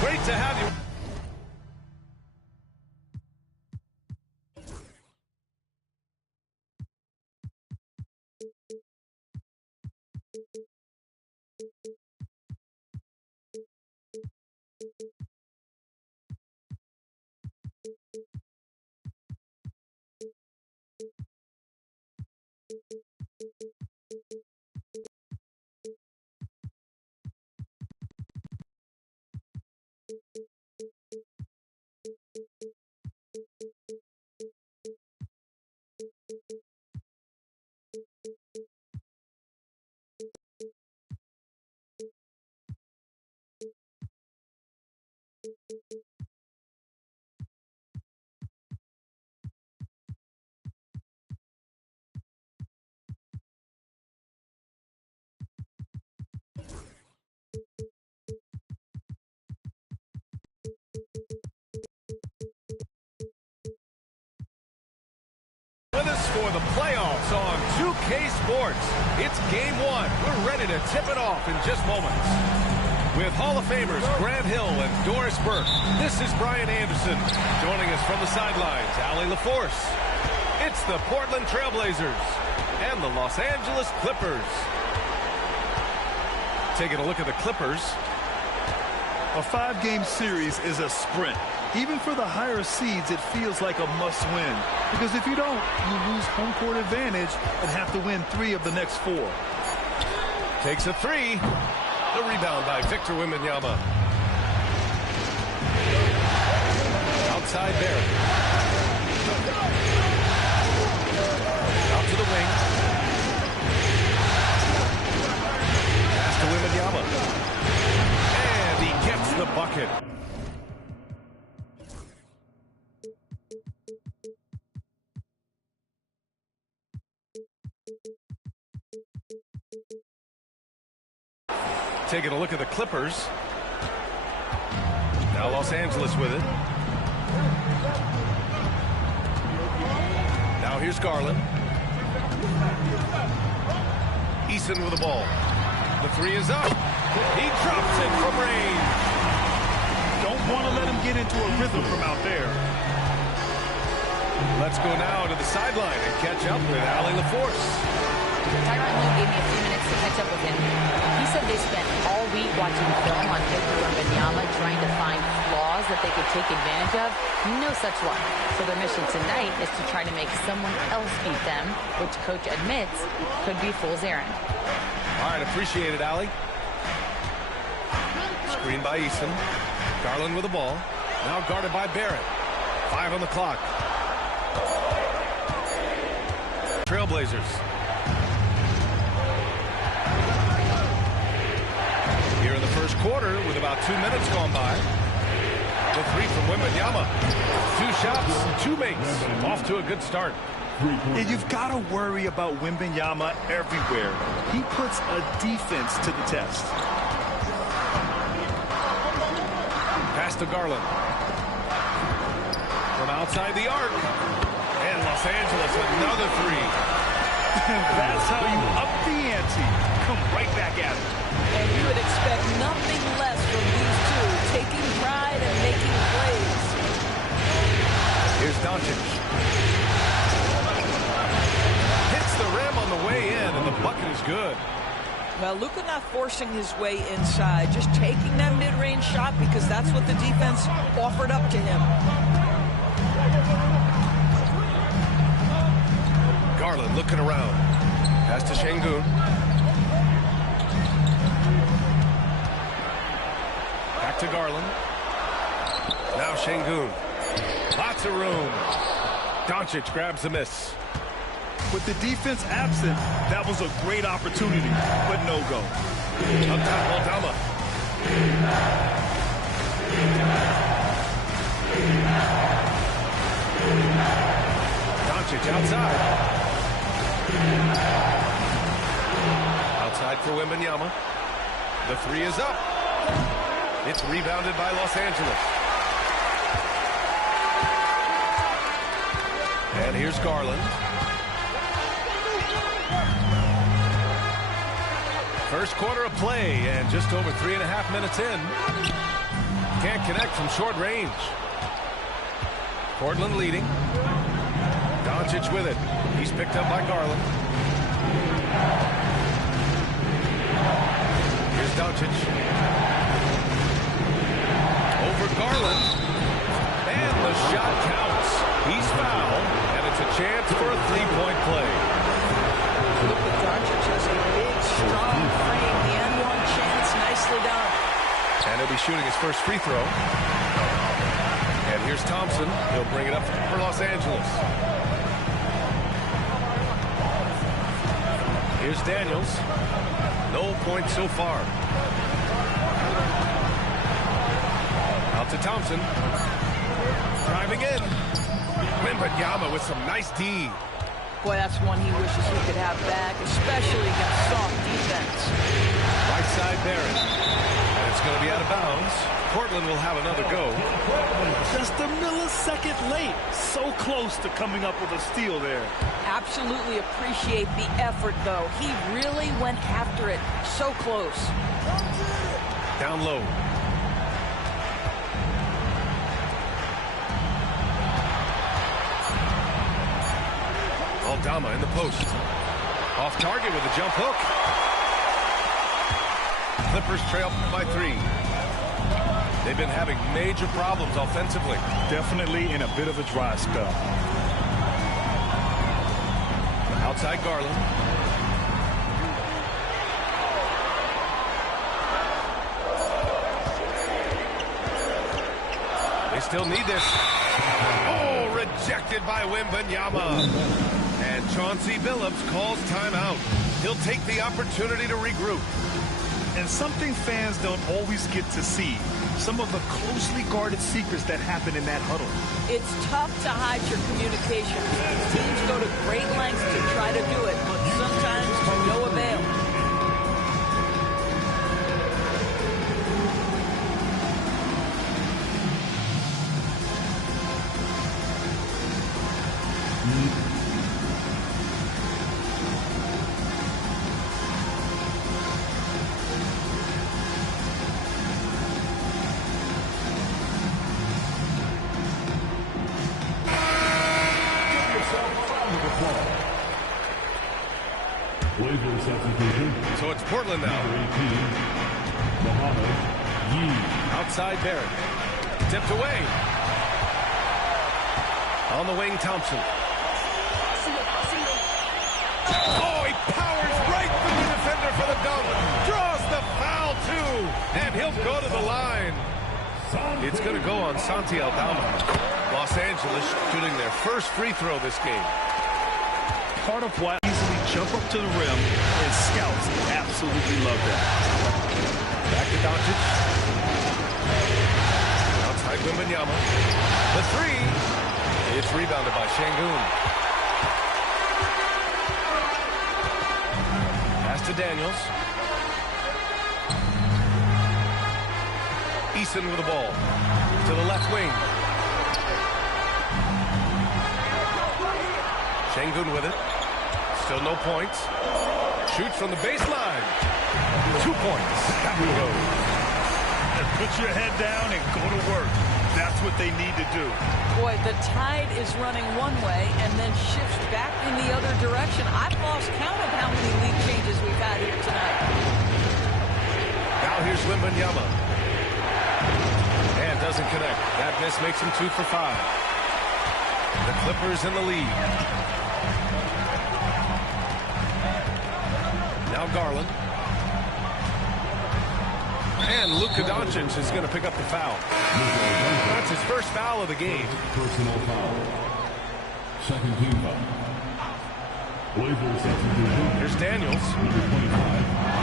Great to have you. With us for the playoffs on 2K Sports. It's Game 1. We're ready to tip it off in just moments. With Hall of Famers Grant Hill and Doris Burke, this is Brian Anderson. Joining us from the sidelines, Allie LaForce. It's the Portland Trailblazers and the Los Angeles Clippers. Taking a look at the Clippers. A 5-game series is a sprint. Even for the higher seeds, it feels like a must-win. Because if you don't, you lose home court advantage and have to win 3 of the next 4. Takes a 3. The rebound by Victor Wembanyama. Outside Barrett. Out to the wing. Pass to Wembanyama. And he gets the bucket. Taking a look at the Clippers. Now Los Angeles with it. Now here's Garland. Eason with the ball. The 3 is up. He drops it from range. Don't want to let him get into a rhythm from out there. Let's go now to the sideline and catch up with Allie LaForce. Tyronn Lue gave me a few minutes to catch up with him. He said they spent all week watching film on Victor Wembanyama, trying to find flaws that they could take advantage of. No such luck. So their mission tonight is to try to make someone else beat them, which coach admits could be fool's errand. All right, appreciate it, Allie. Screen by Eason. Garland with the ball. Now guarded by Barrett. 5 on the clock. Trailblazers. Here in the first quarter with about 2 minutes gone by. The 3 from Wembanyama. 2 shots, 2 makes. Off to a good start. Yeah, you've got to worry about Wembanyama everywhere. He puts a defense to the test. Pass to Garland. From outside the arc. And Los Angeles, another 3. That's how you up the ante. Come right back at it. And you would expect Well, Luka not forcing his way inside, just taking that mid-range shot because that's what the defense offered up to him. Garland looking around. Pass to Şengün. Back to Garland. Now Şengün. Lots of room. Doncic grabs the miss. With the defense absent, that was a great opportunity, but no go. Up top, Aldama. Doncic outside. Outside for Wembanyama. The three is up. It's rebounded by Los Angeles. And here's Garland. First quarter of play, and just over 3.5 minutes in. Can't connect from short range. Portland leading. Doncic with it. He's picked up by Garland. Here's Doncic. Over Garland. And the shot counts. He's fouled, and it's a chance for a three-point play. Luka Doncic has a big, strong frame. The N1 chance, nicely done. And he'll be shooting his first free throw. And here's Thompson. He'll bring it up for Los Angeles. Here's Daniels. No points so far. Out to Thompson. Driving in. Wembanyama with some nice D. Boy, that's one he wishes he could have back, especially against soft defense. Right side Barrett. And it's going to be out of bounds. Portland will have another go. Just a millisecond late. So close to coming up with a steal there. Absolutely appreciate the effort, though. He really went after it. So close. Down low. Aldama in the post. Off target with a jump hook. Clippers trail by 3. They've been having major problems offensively. Definitely in a bit of a dry spell. Outside Garland. They still need this. Oh, rejected by Wembanyama. And Chauncey Billups calls timeout. He'll take the opportunity to regroup. And something fans don't always get to see. Some of the closely guarded secrets that happen in that huddle. It's tough to hide your communication. Teams go to great lengths to try to do it, but sometimes to no avail. So it's Portland now. Outside Barrett. Tipped away. On the wing, Thompson. Oh, he powers right through the defender for the dunk. Draws the foul, too. And he'll go to the line. It's going to go on Santi Aldama. Los Angeles shooting their first free throw this game. Part of why easily jump up to the rim, and scouts absolutely love that. Back to Doncic. Outside Wembanyama. The three. It's rebounded by Şengün. Pass to Daniels. Eason with the ball. To the left wing. Şengün with it. Still no points. Shoots from the baseline. 2 points. That one goes. Put your head down and go to work. That's what they need to do. Boy, the tide is running one way and then shifts back in the other direction. I've lost count of how many lead changes we've had here tonight. Now here's Wembanyama. And doesn't connect. That miss makes him 2 for 5. The Clippers in the lead. Now Garland. And Luka Doncic is going to pick up the foul. That's his first foul of the game. Personal foul. Second team foul. Blazers substitution. Here's Daniels.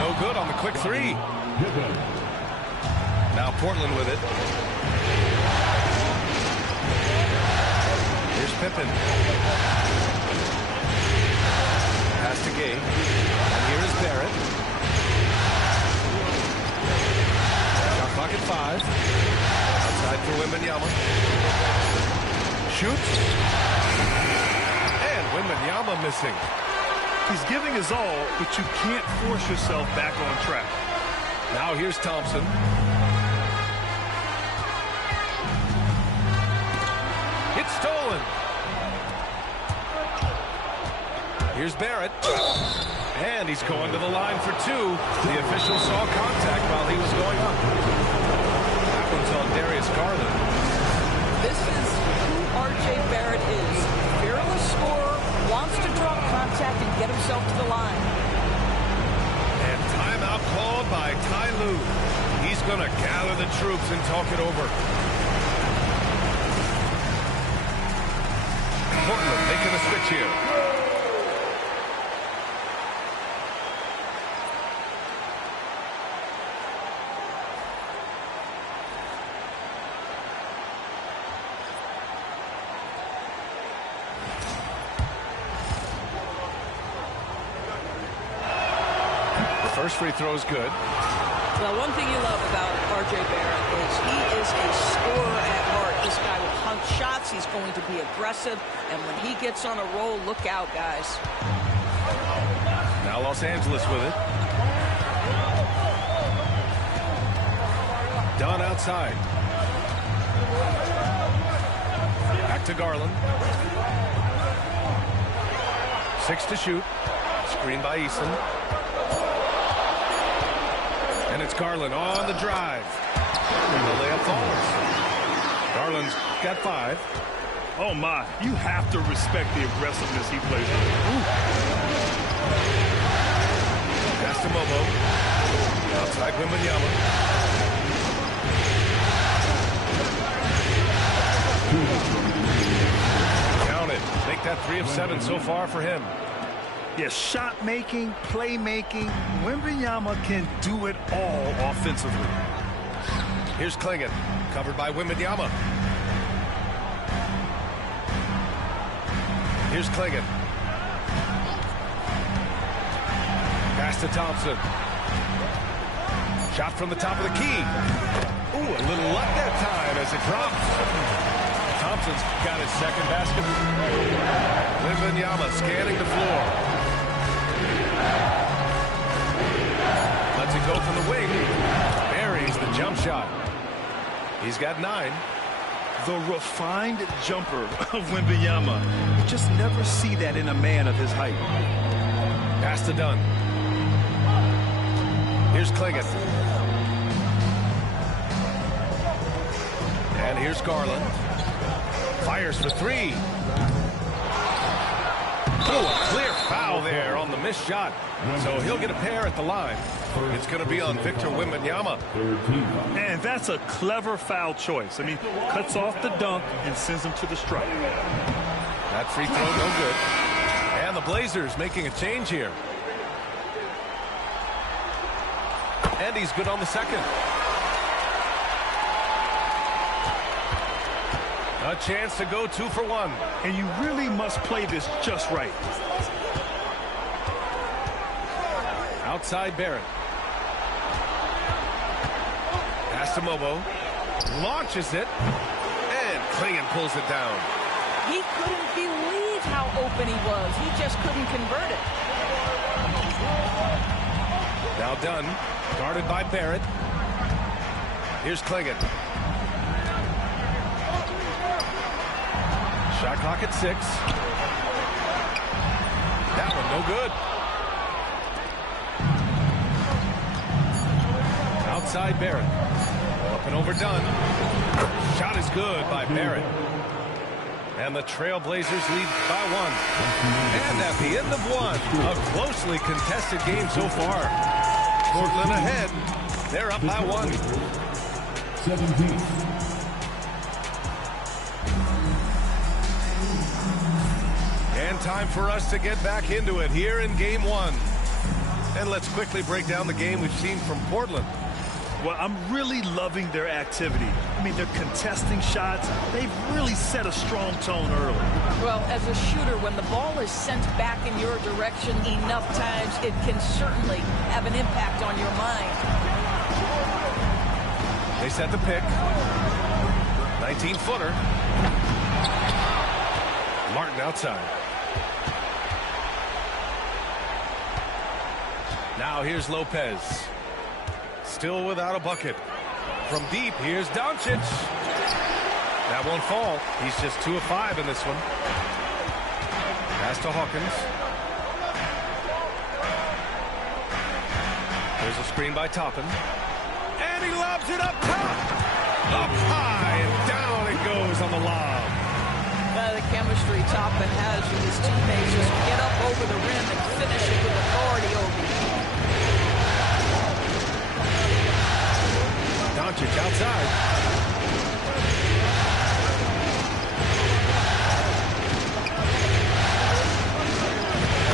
No good on the quick three. Now Portland with it. Here's Pippen. Pass to Gay. And here is Barrett. Shot clock at 5. Outside for Wembanyama. Shoots. And Wembanyama missing. He's giving his all, but you can't force yourself back on track. Now here's Thompson. It's stolen. Here's Barrett. And he's going to the line for 2. The official saw contact while he was going up. That one's on Darius Garland. This is who R.J. Barrett is. Fearless scorer, wants to draw contact and get himself to the line. And timeout called by Ty Lue. He's going to gather the troops and talk it over. Portland making a switch here. First free throw is good. Well, one thing you love about R.J. Barrett is he is a scorer at heart. This guy will hunt shots. He's going to be aggressive. And when he gets on a roll, look out, guys. Now Los Angeles with it. Dunn outside. Back to Garland. 6 to shoot. Screen by Eason. And it's Garland on the drive. And the layup falls. Garland's got 5. Oh, my. You have to respect the aggressiveness he plays with. Pass to Mobo. Outside Wembanyama. Count it. Make that 3 of 7 so far for him. Yes, shot making, playmaking. Wembanyama can do it all offensively. Here's Klingon, covered by Wembanyama. Here's Klingon. Pass to Thompson. Shot from the top of the key. Ooh, a little luck that time as it drops. Thompson's got his second basket. Wembanyama scanning the floor. Lets it go from the wing. Buries the jump shot. He's got 9. The refined jumper of Wembanyama. You just never see that in a man of his height. Pass to Dunn. Here's Klingon. And here's Garland. Fires for 3. Oh, a clear foul there on the missed shot. So he'll get a pair at the line. It's going to be on Victor Wembanyama. And that's a clever foul choice. I mean, cuts off the dunk and sends him to the stripe. That free throw no good. And the Blazers making a change here. And he's good on the second. A chance to go 2 for 1. And you really must play this just right. Outside Barrett. Pass to Mobo. Launches it. And Klingon pulls it down. He couldn't believe how open he was. He just couldn't convert it. Now Dunn, guarded by Barrett. Here's Klingon. Shot clock at 6. That one no good. Outside Barrett. Up and overdone. Shot is good by Barrett. And the Trailblazers lead by 1. And at the end of 1, a closely contested game so far. Portland ahead. They're up by 1. 17. And time for us to get back into it here in Game 1. And let's quickly break down the game we've seen from Portland. Well, I'm really loving their activity. I mean, they're contesting shots. They've really set a strong tone early. Well, as a shooter, when the ball is sent back in your direction enough times, it can certainly have an impact on your mind. They set the pick. 19-footer. Martin outside. Now here's Lopez. Still without a bucket. From deep, here's Doncic. That won't fall. He's just 2 of 5 in this one. Pass to Hawkins. There's a screen by Toppin. And he lobs it up top. Up high and down it goes on the lob. The chemistry Toppin has with his teammates, just get up over the rim and finish it with authority over you. Doncic outside.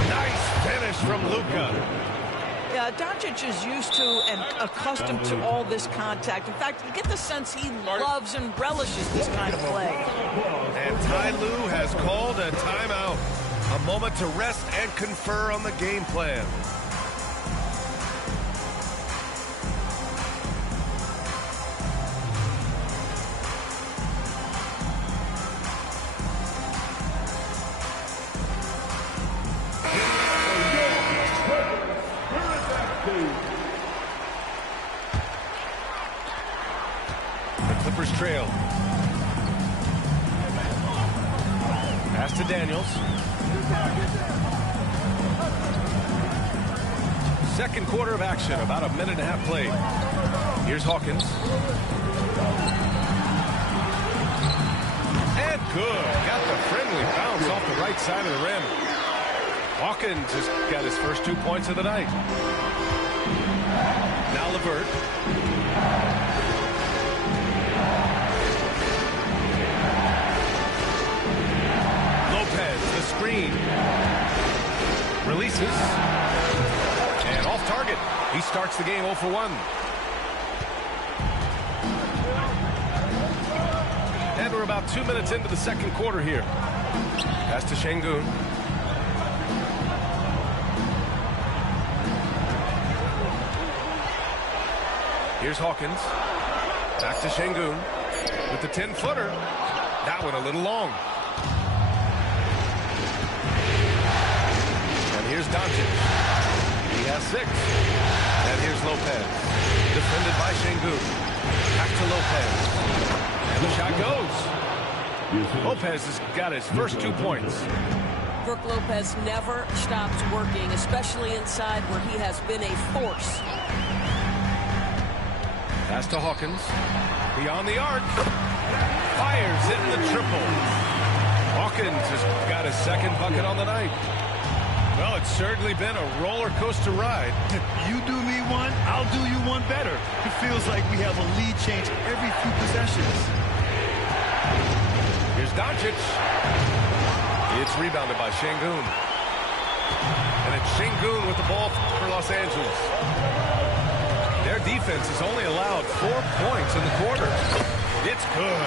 Nice finish from Luka. Yeah, Doncic is used to and accustomed to all this contact. In fact, you get the sense he loves and relishes this kind of play. And Ty Lue has called a timeout. A moment to rest and confer on the game plan. Clippers trail. Pass to Daniels. Second quarter of action, about a minute and a half played. Here's Hawkins. And good. Got the friendly bounce off the right side of the rim. Hawkins just got his first 2 points of the night. Now LeVert. The screen. Releases. And off target. He starts the game 0 for 1. And we're about 2 minutes into the second quarter here. Pass to Şengün. Here's Hawkins. Back to Şengün. With the 10-footer. That one a little long. Here's Doncic. He has 6. And here's Lopez. Defended by Şengün. Back to Lopez. And the shot goes. Lopez has got his first 2 points. Brook Lopez never stops working, especially inside where he has been a force. Pass to Hawkins. Beyond the arc. Fires in the triple. Hawkins has got his second bucket on the night. Well, it's certainly been a roller coaster ride. You do me one, I'll do you one better. It feels like we have a lead change every few possessions. Here's Doncic. It's rebounded by Şengün. And it's Şengün with the ball for Los Angeles. Their defense has only allowed 4 points in the quarter. It's good.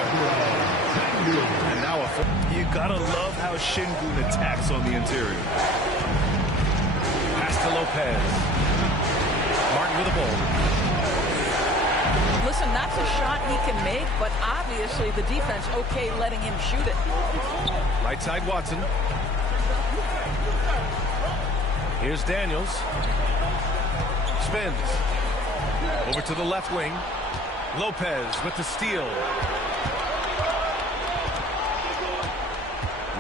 And now a 4. You gotta love how Şengün attacks on the interior. Pass to Lopez. Martin with the ball. Listen, that's a shot he can make, but obviously the defense okay letting him shoot it. Right side Watson. Here's Daniels. Spins. Over to the left wing. Lopez with the steal.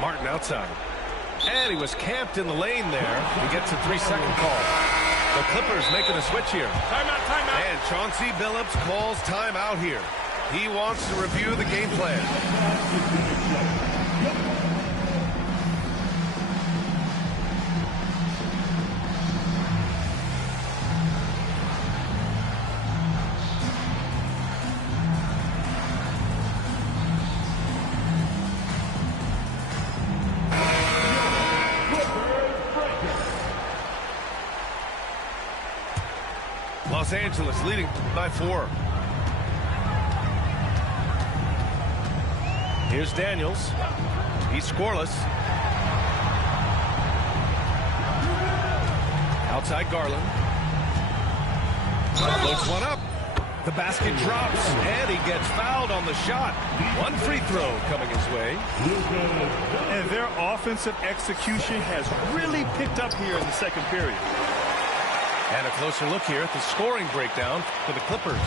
Martin outside. And he was camped in the lane there. He gets a 3-second call. The Clippers making a switch here. Timeout, timeout. And Chauncey Billups calls timeout here. He wants to review the game plan. Los Angeles leading by 4. Here's Daniels. He's scoreless. Outside Garland. Floats one up. The basket drops, and he gets fouled on the shot. One free throw coming his way. And their offensive execution has really picked up here in the second period. And a closer look here at the scoring breakdown for the Clippers.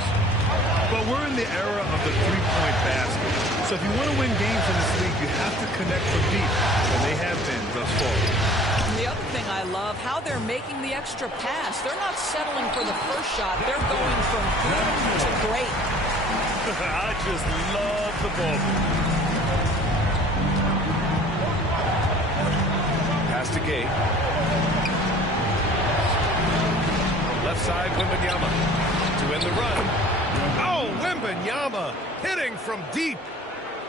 But we're in the era of the three-point basket. So if you want to win games in this league, you have to connect from deep. And they have been thus far. And the other thing I love, how they're making the extra pass. They're not settling for the first shot. They're going from good to great. I just love the ball. Pass to Gay. Left side, Wembanyama to end the run. Oh, Wembanyama hitting from deep.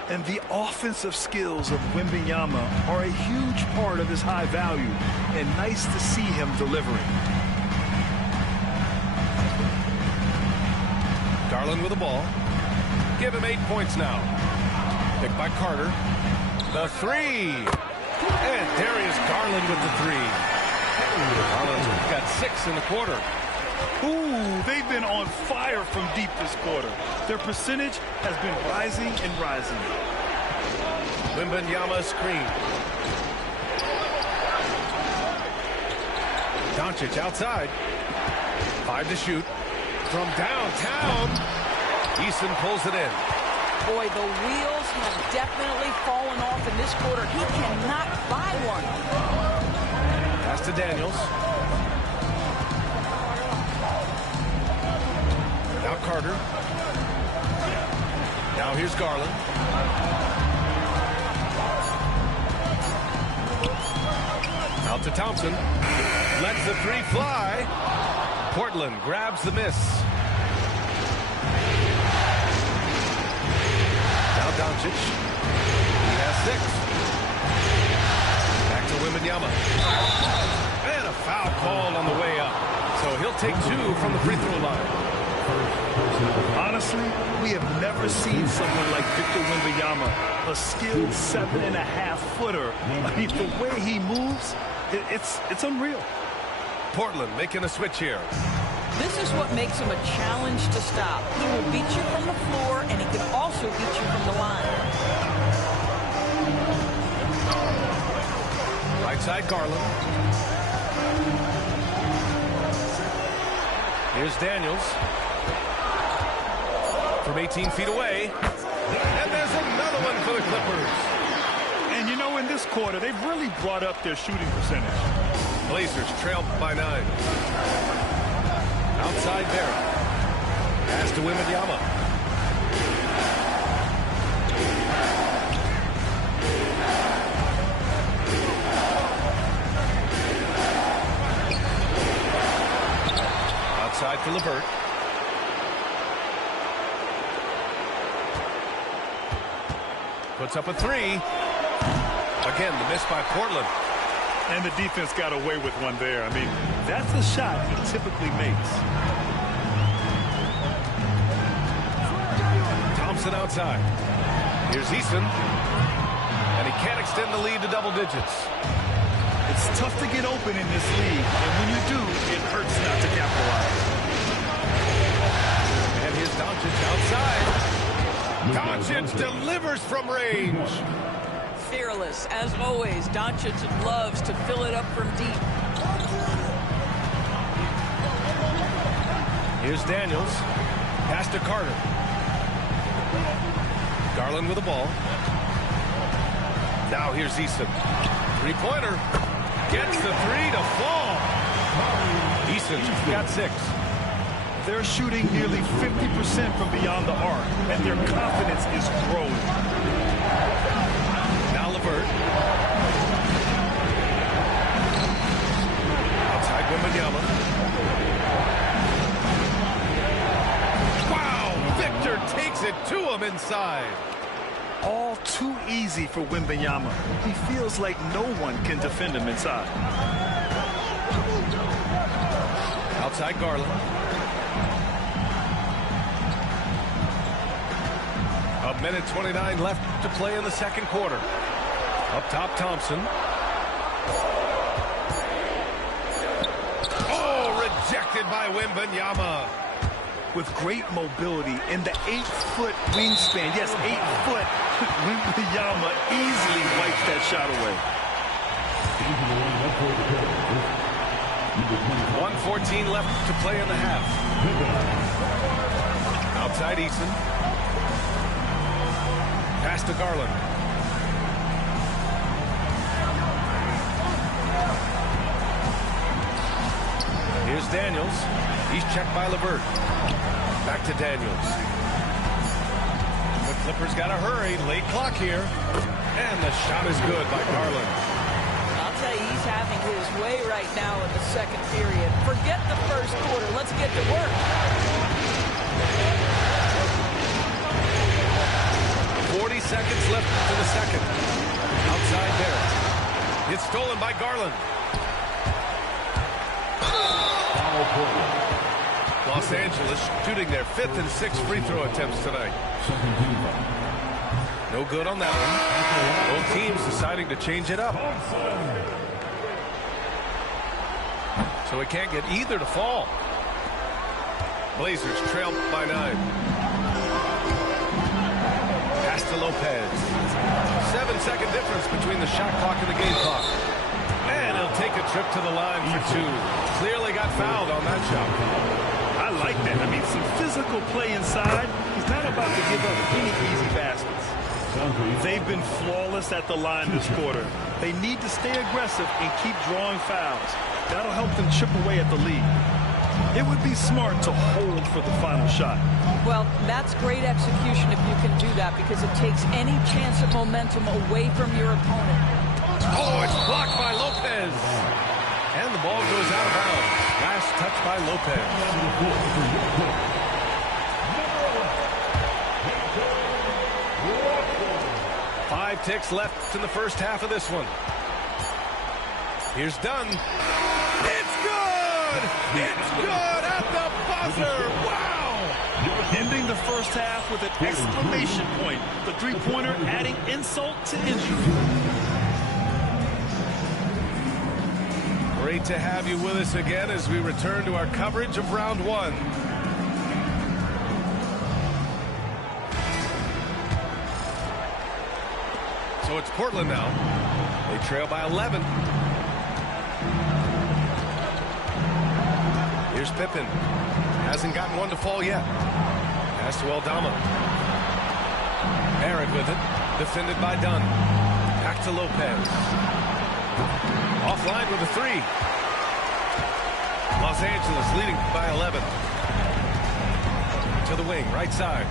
And the offensive skills of Wembanyama are a huge part of his high value. And nice to see him delivering. Garland with the ball. Give him 8 points now. Picked by Carter. The 3. And Darius Garland with the 3. Garland's got 6 in the quarter. Ooh, they've been on fire from deep this quarter. Their percentage has been rising and rising. Wembanyama screen. Doncic outside. 5 to shoot. From downtown. Eason pulls it in. Boy, the wheels have definitely fallen off in this quarter. He cannot buy one. Pass to Daniels. Now Carter. Now here's Garland. Out to Thompson. Lets the 3 fly. Portland grabs the miss. Now Doncic. He has 6. Back to Wembanyama. And a foul called on the way up. So he'll take 2 from the free throw line. Honestly, we have never seen someone like Victor Wembanyama, a skilled 7.5-footer. I mean, the way he moves, it's unreal. Portland making a switch here. This is what makes him a challenge to stop. He will beat you from the floor, and he can also beat you from the line. Right side, Garland. Here's Daniels. From 18 feet away. And there's another one for the Clippers. And you know, in this quarter, they've really brought up their shooting percentage. Blazers trail by 9. Outside Barrett. Pass to Wembanyama. Outside to LeVert. Puts up a 3. Again, the miss by Portland. And the defense got away with one there. I mean, that's the shot he typically makes. Thompson outside. Here's Eason. And he can't extend the lead to double digits. It's tough to get open in this league. And when you do, it hurts not to capitalize. And here's Doncic outside. Doncic delivers from range. Fearless, as always. Doncic loves to fill it up from deep. Here's Daniels. Pass to Carter. Garland with the ball. Now here's Easton. Three-pointer. Gets the three to fall. Easton's got 6. They're shooting nearly 50% from beyond the arc, and their confidence is growing. Now LeVert. Outside Wembanyama. Wow! Victor takes it to him inside. All too easy for Wembanyama. He feels like no one can defend him inside. Outside Garland. A minute 29 left to play in the second quarter. Up top, Thompson. Oh, rejected by Wembanyama. With great mobility in the 8-foot wingspan. Yes, 8 foot. Wembanyama easily wipes that shot away. 1:14 left to play in the half. Outside Eason. Pass to Garland. Here's Daniels. He's checked by LeVert. Back to Daniels. The Clippers got to hurry. Late clock here. And the shot is good by Garland. I'll tell you, he's having his way right now in the second period. Forget the first quarter. Let's get to work. 40 seconds left to the second. Outside Barrett. It's stolen by Garland. Los Angeles shooting their 5th and 6th free throw attempts tonight. No good on that one. Both teams deciding to change it up. So we can't get either to fall. Blazers trail by 9. Pass to Lopez. 7-second difference between the shot clock and the game clock. And he'll take a trip to the line for 2. Clearly got fouled on that shot. I like that. I mean, some physical play inside. He's not about to give up any easy baskets. They've been flawless at the line this quarter. They need to stay aggressive and keep drawing fouls. That'll help them chip away at the lead. It would be smart to hold for the final shot. Well, that's great execution if you can do that, because it takes any chance of momentum away from your opponent. Oh, it's blocked by Lopez. And the ball goes out of bounds. Last touch by Lopez. 5 ticks left in the first half of this one. Here's Dunn. It's good! It's good at the buzzer! Wow! Ending the first half with an exclamation point. The three-pointer adding insult to injury. Great to have you with us again as we return to our coverage of round 1. So it's Portland now. They trail by 11. Here's Pippen. Hasn't gotten one to fall yet. Pass to Aldama. Barrett with it. Defended by Dunn. Back to Lopez. Offline with a 3. Los Angeles leading by 11. To the wing, right side.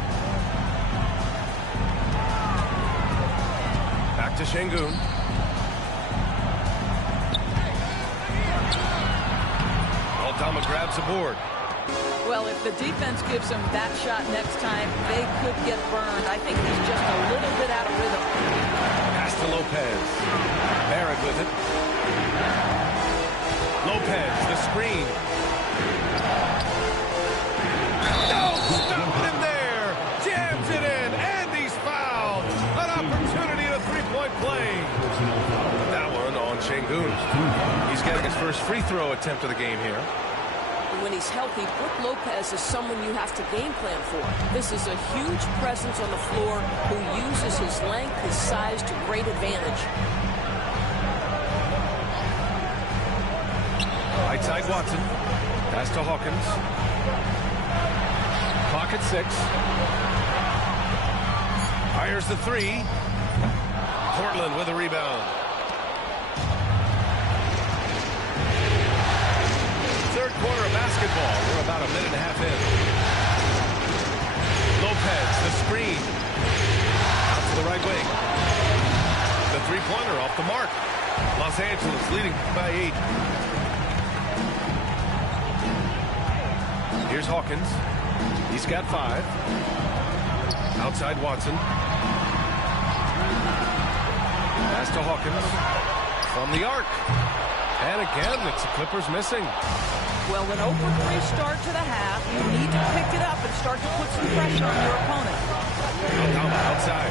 Back to Şengün. Aldama grabs a board. Well, if the defense gives him that shot next time, they could get burned. I think he's just a little bit out of rhythm. Pass to Lopez. Barrett with it. Lopez, the screen. No, stop him there. Jams it in, and he's fouled. An opportunity at a three-point play. That one on Şengün. He's getting his first free throw attempt of the game here. When he's healthy, Brook Lopez is someone you have to game plan for. This is a huge presence on the floor who uses his length, his size to great advantage. Right side Watson. Pass to Hawkins. Clock at 6. Fires the 3. Portland with a rebound. Third quarter of basketball. We're about a minute and a half in. Lopez, the screen. Out to the right wing. The three-pointer off the mark. Los Angeles leading by 8. Here's Hawkins. He's got 5. Outside Watson. Pass to Hawkins. From the arc. And again, it's the Clippers missing. Well, an open 3 start to the half. You need to pick it up and start to put some pressure on your opponent. Outside.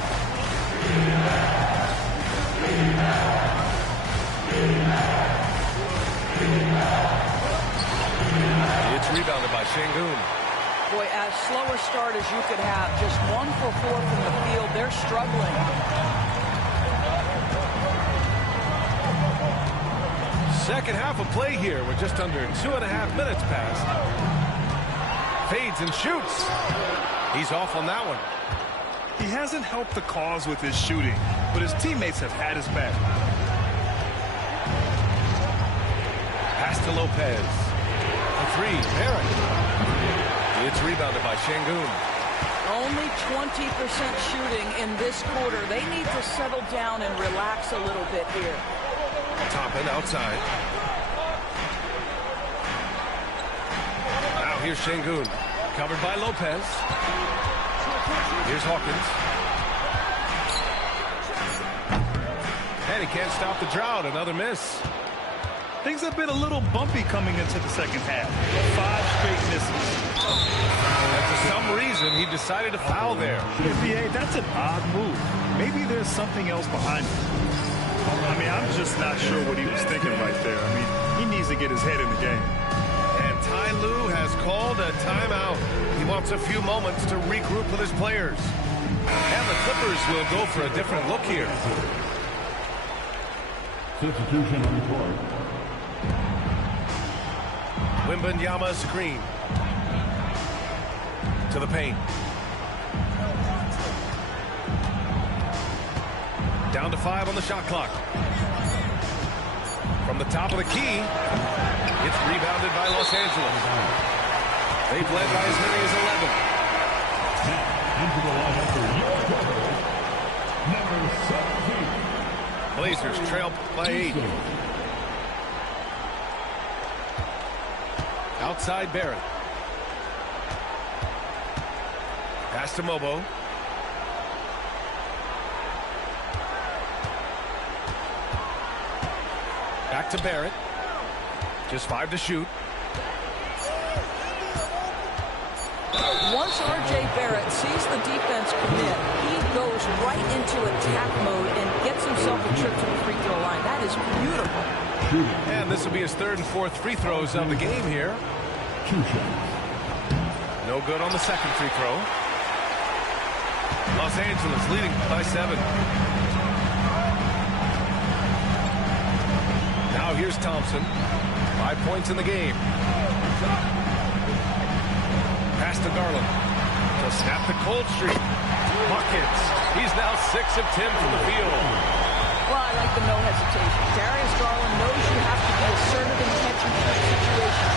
It's rebounded by Şengün. Boy, as slow a start as you could have, just 1 for 4 from the field. They're struggling. Second half of play here. We're just under 2.5 minutes past. Fades and shoots. He's off on that one. He hasn't helped the cause with his shooting, but his teammates have had his back. Pass to Lopez. A 3. Barrett. It's rebounded by Şengün. Only 20% shooting in this quarter. They need to settle down and relax a little bit here. Toppin outside. Now here's Şengün. Covered by Lopez. Here's Hawkins. And he can't stop the drought. Another miss. Things have been a little bumpy coming into the second half. 5 straight misses. And for some reason, he decided to foul there. IBA, that's an odd move. Maybe there's something else behind it. I mean, I'm just not sure what he was thinking right there. I mean, he needs to get his head in the game. And Ty Lue has called a timeout. He wants a few moments to regroup with his players. And the Clippers will go for a different look here. Substitution on the court. Wembanyama screen. To the paint. Down to 5 on the shot clock. From the top of the key, it's rebounded by Los Angeles. They've led by as many as 11. Into the lineup for your quarter, number 17. Blazers trail by 8. Outside Barrett. Pass to Mobo. Back to Barrett. Just 5 to shoot. Once R.J. Barrett sees the defense commit, he goes right into attack mode and gets himself a trip to the free throw line. That is beautiful. And this will be his 3rd and 4th free throws of the game here. 2 shots. No good on the second free throw. Los Angeles leading by 7. Now here's Thompson. 5 points in the game. Pass to Garland. To snap the cold streak. Buckets. He's now 6 of 10 from the field. Well, I like the no hesitation. Darius Garland knows you have to be assertive in catching key situations.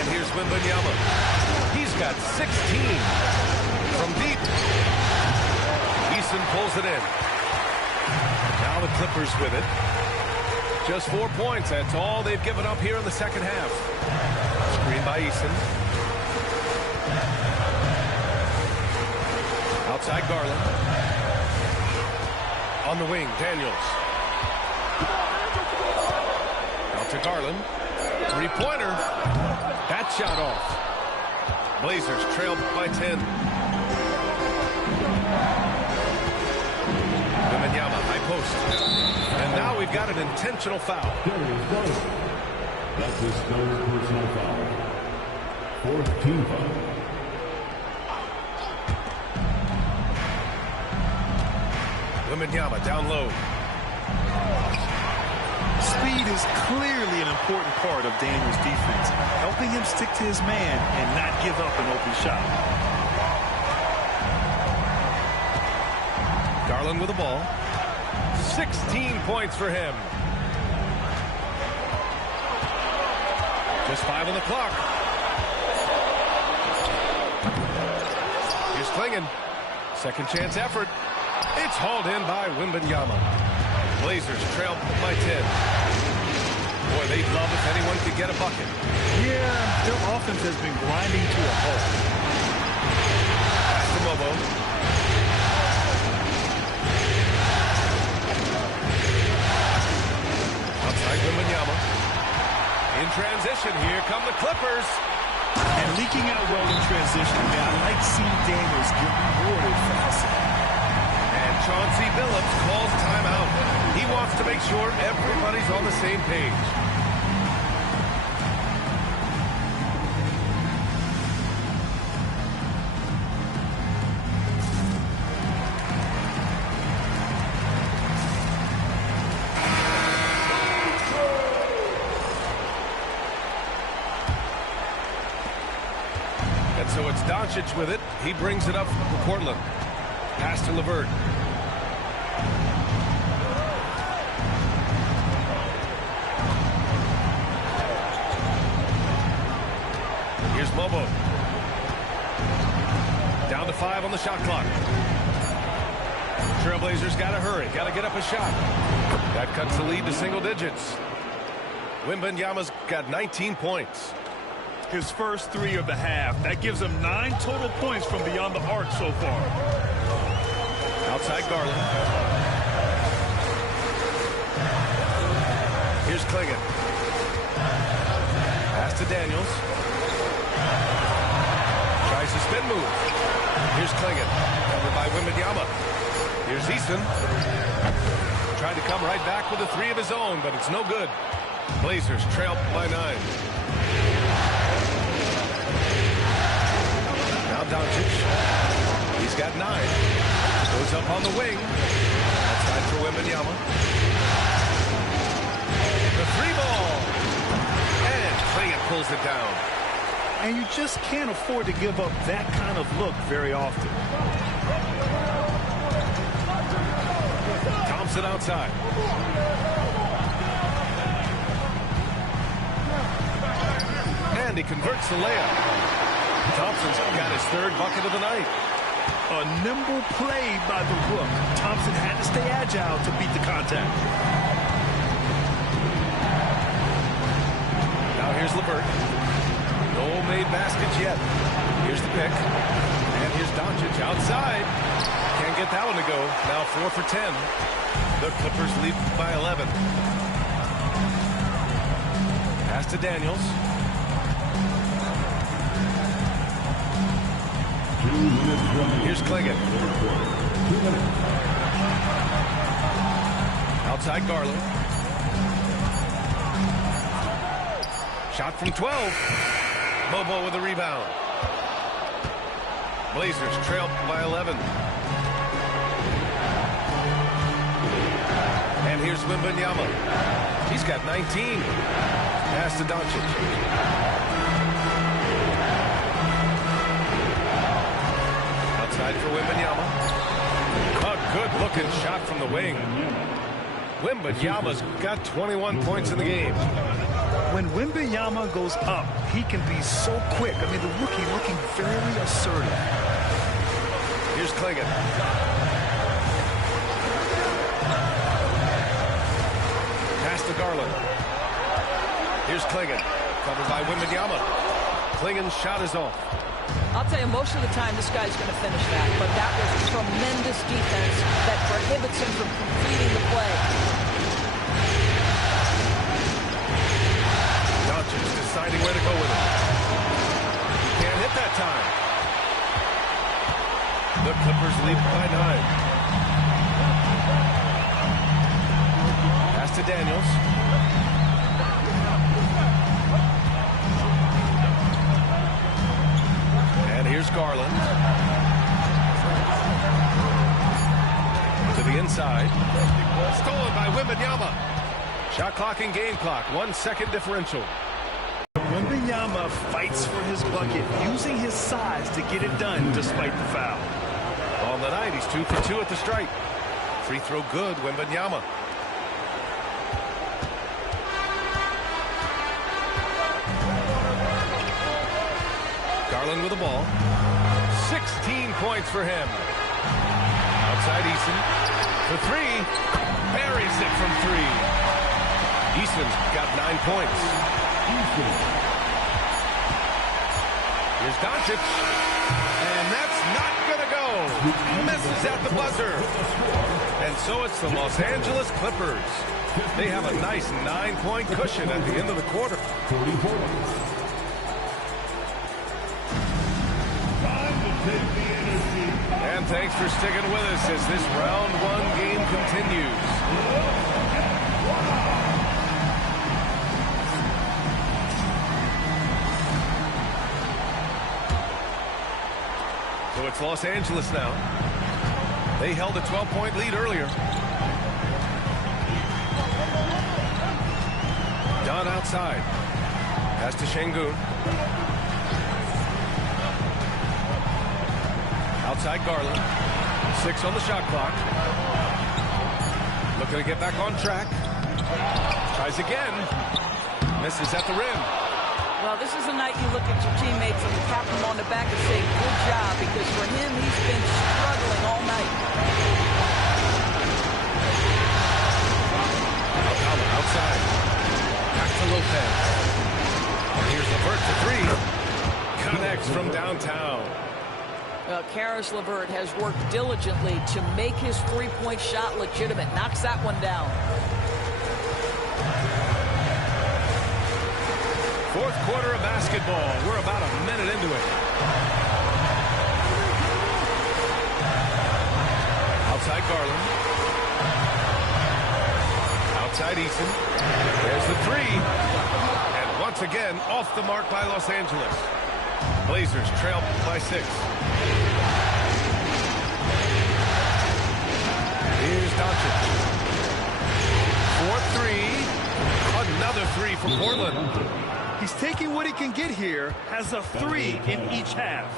And here's Wembanyama. He's got 16 from deep. Easton pulls it in. Now the Clippers with it. Just 4 points. That's all they've given up here in the second half. Screen by Easton. Outside Garland. On the wing, Daniels. Out to Garland. 3-pointer. That shot off. Blazers trailed by 10. Wembanyama, high post. And now we've got an intentional foul. That's his 3rd personal foul. 4th team foul. Wembanyama down low. Speed is clearly an important part of Daniels' defense, helping him stick to his man and not give up an open shot. Struggling with the ball. 16 points for him. Just 5 on the clock. Here's Klingon. Second chance effort. It's hauled in by Wembanyama. Blazers trail by 10. Boy, they'd love if anyone could get a bucket. Yeah, their offense has been grinding to a halt. Pass to Mobo. Outside Wembanyama. In transition, here come the Clippers. And leaking out well in transition. Man, I like seeing Daniels get rewarded for hustling. And Chauncey Billups calls timeout. He wants to make sure everybody's on the same page. And so it's Doncic with it. He brings it up for Portland. Pass to LeVert. Here's Mobo. Down to 5 on the shot clock. Trailblazers got to hurry. Got to get up a shot. That cuts the lead to single digits. Wembanyama's got 19 points. His first 3 of the half. That gives him 9 total points from beyond the arc so far. Outside Garland. Here's Klingon. Pass to Daniels. Tries to spin move. Here's Klingon. Covered by Wembanyama. Here's Easton. Tried to come right back with a 3 of his own, but it's no good. Blazers trail by 9. Now Doncic. He's got 9. Goes up on the wing. Outside for Wembanyama. The 3 ball. And Klingon pulls it down. And you just can't afford to give up that kind of look very often. Thompson outside. And he converts the layup. Thompson's got his 3rd bucket of the night. A nimble play by the Rook. Thompson had to stay agile to beat the contact. Now here's LeVert. No made baskets yet. Here's the pick. And here's Doncic outside. Can't get that one to go. Now 4 for 10. The Clippers lead by 11. Pass to Daniels. Here's Klingon. Outside Garland. Shot from 12. Mobo with a rebound. Blazers trail by 11. And here's Wembanyama. He's got 19. Pass to Doncic. Outside for Wembanyama. A good-looking shot from the wing. Wembanyama's got 21 points in the game. When Wembanyama goes up, he can be so quick. I mean, the rookie looking very assertive. Here's Klingon. Pass to Garland. Here's Klingon. Covered by Wembanyama. Klingon's shot is off. I'll tell you, most of the time this guy's going to finish that, but that was tremendous defense that prohibits him from completing the play. Doncic deciding where to go with it. Can't hit that time. The Clippers lead by 9. Pass to Daniels. And here's Garland. To the inside. Stolen by Wembanyama. Shot clock and game clock. 1 second differential. Wembanyama fights for his bucket, using his size to get it done despite the foul. On the night, he's 2 for 2 at the stripe. Free throw good, Wembanyama. Garland with the ball. 16 points for him. Outside Eason for three. Buries it from three. Eason's got 9 points. Here's Doncic. And that's not going to go. Misses at the buzzer. And so it's the Los Angeles Clippers. They have a nice 9-point cushion at the end of the quarter. And thanks for sticking with us as this round one game continues. So it's Los Angeles now. They held a 12-point lead earlier. Dunn outside. Pass to Şengün. Outside Garland. 6 on the shot clock. Looking to get back on track. Tries again. Misses at the rim. Well, this is a night you look at your teammates and tap him on the back and say, good job, because for him, he's been struggling all night. Outside. Back to Lopez. And here's LeVert for three. Connects from downtown. Well, Karis LeVert has worked diligently to make his three-point shot legitimate. Knocks that one down. Fourth quarter of basketball. We're about a minute into it. Outside Garland. Outside Eason. There's the three. And once again, off the mark by Los Angeles. Blazers trail by 6. Here's Doncic. 4-3. Another three for Portland. He's taking what he can get here, has a 3 in each half.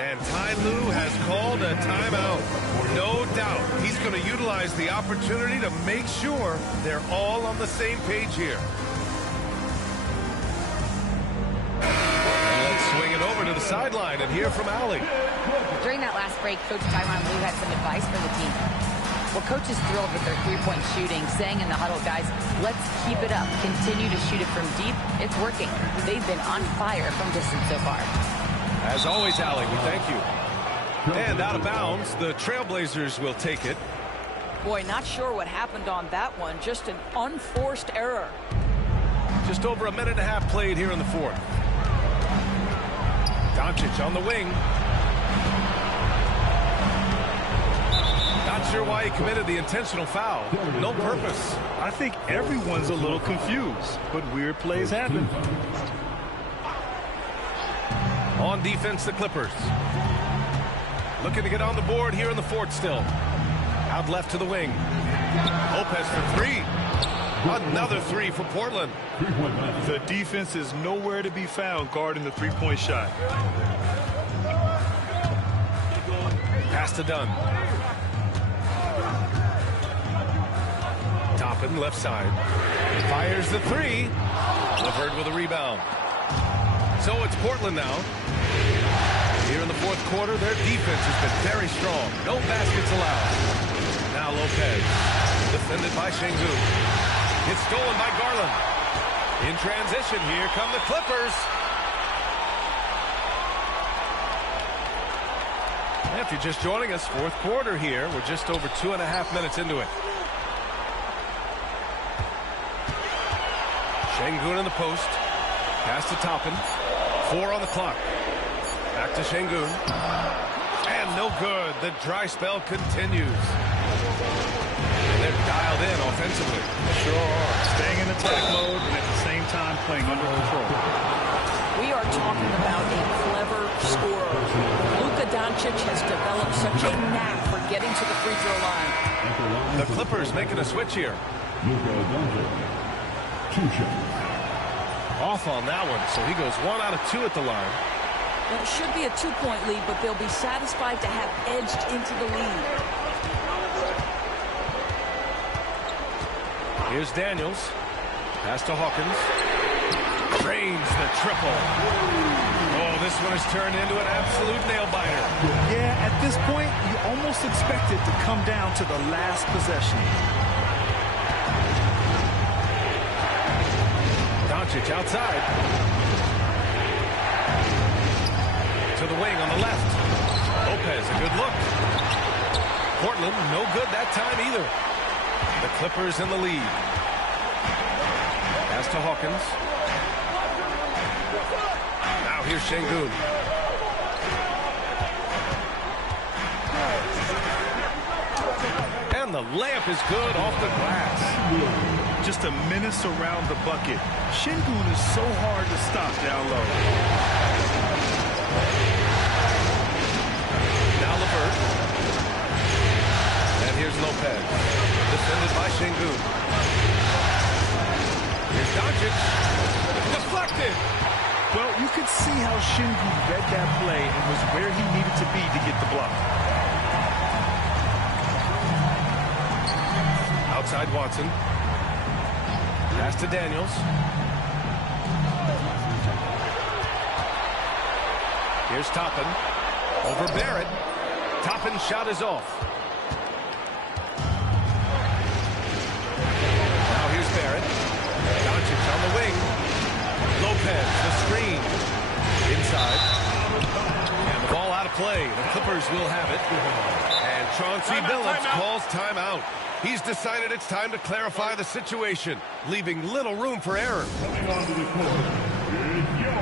And Ty Lue has called a timeout. No doubt he's going to utilize the opportunity to make sure they're all on the same page here. And let's swing it over to the sideline and hear from Allie. During that last break, Coach Tyronn Lue had some advice for the team. Well, Coach is thrilled with their three-point shooting, saying in the huddle, guys, let's keep it up. Continue to shoot it from deep. It's working. They've been on fire from distance so far. As always, Allie, we thank you. And out of bounds, the Trailblazers will take it. Boy, not sure what happened on that one. Just an unforced error. Just over a minute and a half played here in the fourth. Doncic on the wing. Not sure why he committed the intentional foul. No purpose. I think everyone's a little confused, but weird plays happen. On defense, the Clippers. Looking to get on the board here in the fourth still. Out left to the wing. Lopez for three. Another three for Portland. The defense is nowhere to be found guarding the three-point shot. Pass to Dunn. Toppin left side. Fires the three. LeVert with a rebound. So it's Portland now. Here in the fourth quarter, their defense has been very strong. No baskets allowed. Now Lopez. Defended by Şengün. It's stolen by Garland. In transition, here come the Clippers. If you're just joining us, fourth quarter here. We're just over 2.5 minutes into it. Şengün in the post. Pass to Toppin. 4 on the clock. Back to Şengün. And no good. The dry spell continues. And they're dialed in offensively. Sure are. Staying in attack mode and at the same time playing under control. We are talking about a clever scorer. Luka Doncic has developed such a knack for getting to the free throw line. The Clippers making a switch here. Off on that one, so he goes 1 out of 2 at the line. Well, it should be a 2-point lead, but they'll be satisfied to have edged into the lead. Here's Daniels. Pass to Hawkins. Drains the triple. Oh, this one has turned into an absolute nail-biter. Yeah, at this point, you almost expect it to come down to the last possession. Doncic outside. To the wing on the left. Lopez, a good look. Portland, no good that time either. The Clippers in the lead. Pass to Hawkins. Now here's Şengün. And the layup is good off the glass. Just a menace around the bucket. Şengün is so hard to stop down low. Now LeVert. And here's Lopez. Defended by Şengün. Here's Doncic. Deflected. Well, you could see how Şengün read that play and was where he needed to be to get the block. Outside Watson. Pass to Daniels. Here's Toppin. Over Barrett. Toppin's shot is off. Now here's Barrett. Doncic on the wing. Lopez, the screen. Inside. And the ball out of play. The Clippers will have it. And Chauncey Billups calls timeout. He's decided it's time to clarify the situation, leaving little room for error. Coming onto the court is your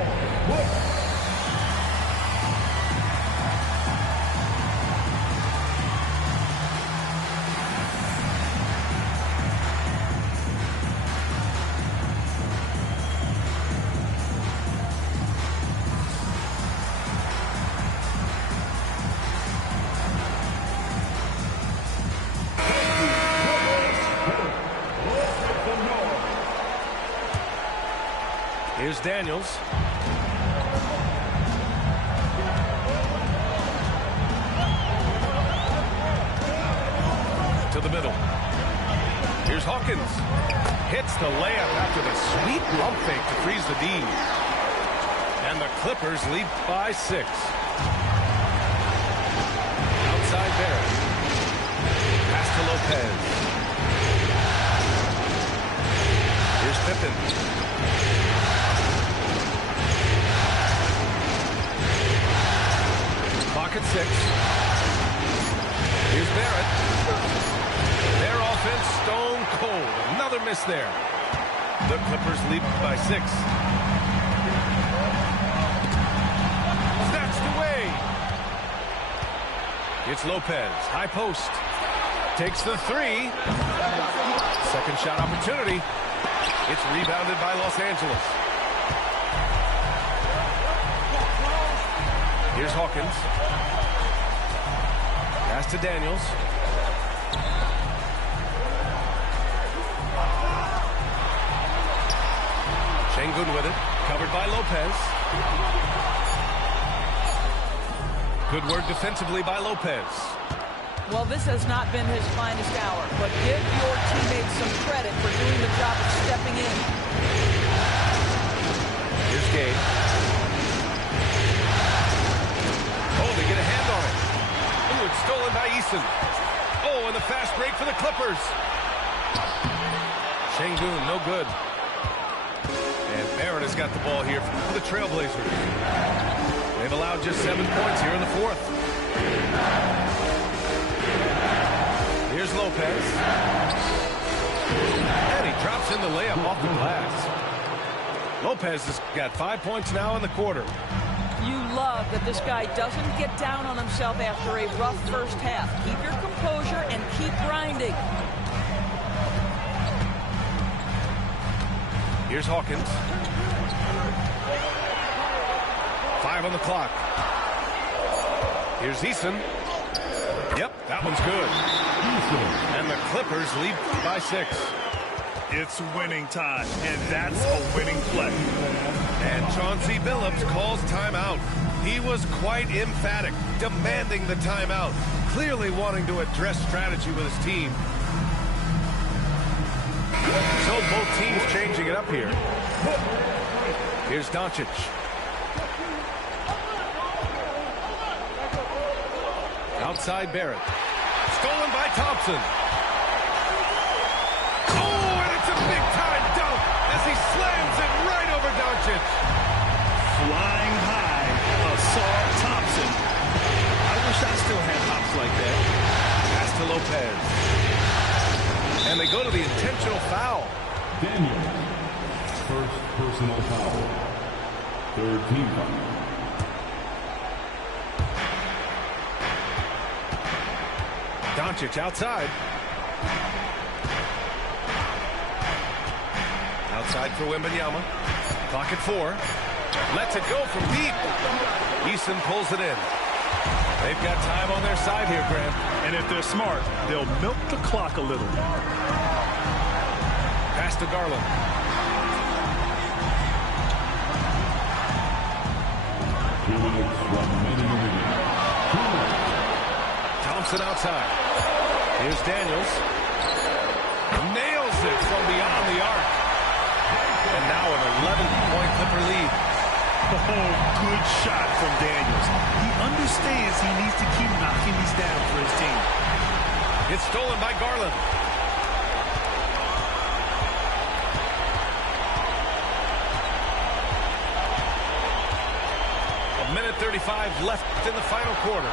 book. Here's Daniels. To the middle. Here's Hawkins. Hits the layup after the sweet pump fake to freeze the D. And the Clippers lead by 6. Outside Barrett. Pass to Lopez. Here's Pippen. Pocket 6. Here's Barrett. Their offense stone cold. Another miss there. The Clippers lead by 6. Snatched away. It's Lopez. High post. Takes the 3. Second shot opportunity. It's rebounded by Los Angeles. Here's Hawkins. Pass to Daniels. Şengün with it. Covered by Lopez. Good work defensively by Lopez. Well, this has not been his finest hour, but give your teammates some credit for doing the job of stepping in. Here's Gabe. Oh, they get a hand on it. Ooh, it's stolen by Eason. Oh, and the fast break for the Clippers. Şengün, no good. And Barrett has got the ball here for the Trailblazers. They've allowed just 7 points here in the 4th. Here's Lopez. And he drops in the layup off the glass. Lopez has got 5 points now in the quarter. You love that this guy doesn't get down on himself after a rough first half. Keep your composure and keep grinding. Here's Hawkins. 5 on the clock. Here's Eason. Yep, that one's good. And the Clippers lead by 6. It's winning time, and that's a winning play. And Chauncey Billups calls timeout. He was quite emphatic, demanding the timeout, clearly wanting to address strategy with his team. So both teams changing it up here. Here's Doncic. Outside Barrett. Stolen by Thompson. Oh, and it's a big-time dunk as he slams it right over Doncic. Flying high, Asar Thompson. I wish I still had hops like that. Pass to Lopez. And they go to the intentional foul. Daniels, first personal foul. Third team foul. Doncic outside. Outside for Wembanyama. Clock at 4. Lets it go from deep. Eason pulls it in. They've got time on their side here, Grant. And if they're smart, they'll milk the clock a little. Pass to Garland. 2 minutes remaining in the game. Thompson outside. Here's Daniels. Nails it from beyond the arc. And now an 11-point Clipper lead. Oh, good shot from Daniels. He understands he needs to keep knocking these down for his team. It's stolen by Garland. A minute 35 left in the final quarter.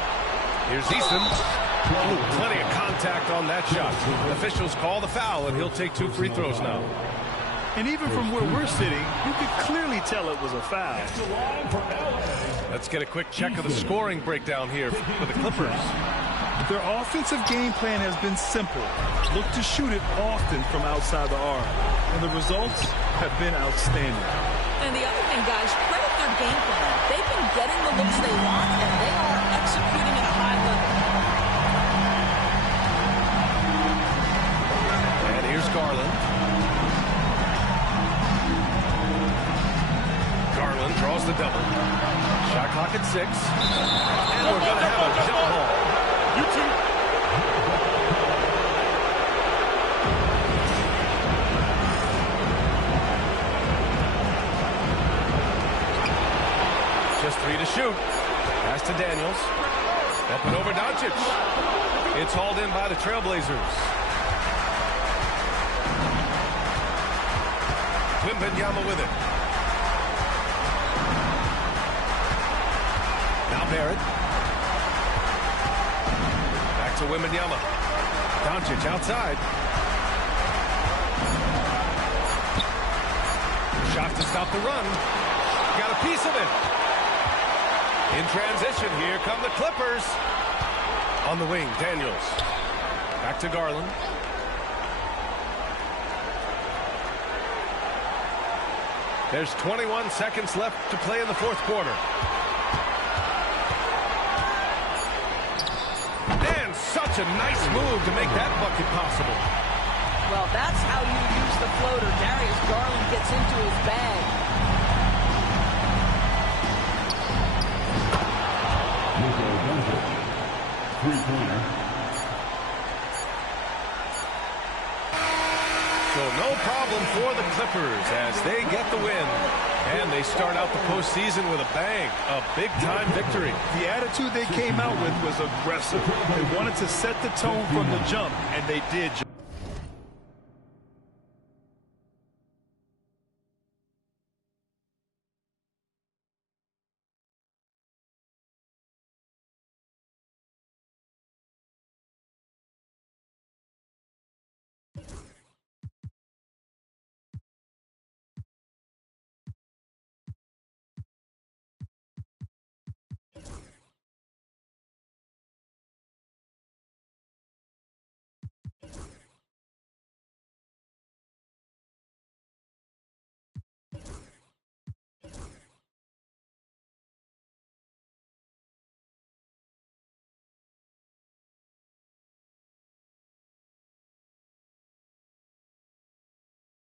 Here's Eason. Ooh, plenty of contact on that shot. Officials call the foul, and he'll take 2 free throws now. And even from where we're sitting, you could clearly tell it was a foul. Let's get a quick check of the scoring breakdown here for the Clippers. Their offensive game plan has been simple. Look to shoot it often from outside the arc. And the results have been outstanding. And the other thing, guys, credit their game plan. They've been getting the looks they want, and they are executing at a high level. And here's Garland. Garland draws the double. Shot clock at 6. And we're going to have a jump ball. You two. Just 3 to shoot. Pass to Daniels. Up and over Doncic. It's hauled in by the Trailblazers. Wembanyama with it. Now Barrett. Back to Wembanyama. Doncic outside. Shot to stop the run. Got a piece of it. In transition, here come the Clippers. On the wing, Daniels. Back to Garland. There's 21 seconds left to play in the fourth quarter. And such a nice move to make that bucket possible. Well, that's how you use the floater. Darius Garland gets into his bag. Three-pointer. So no problem for the Clippers as they get the win. And they start out the postseason with a bang, a big-time victory. The attitude they came out with was aggressive. They wanted to set the tone from the jump, and they did.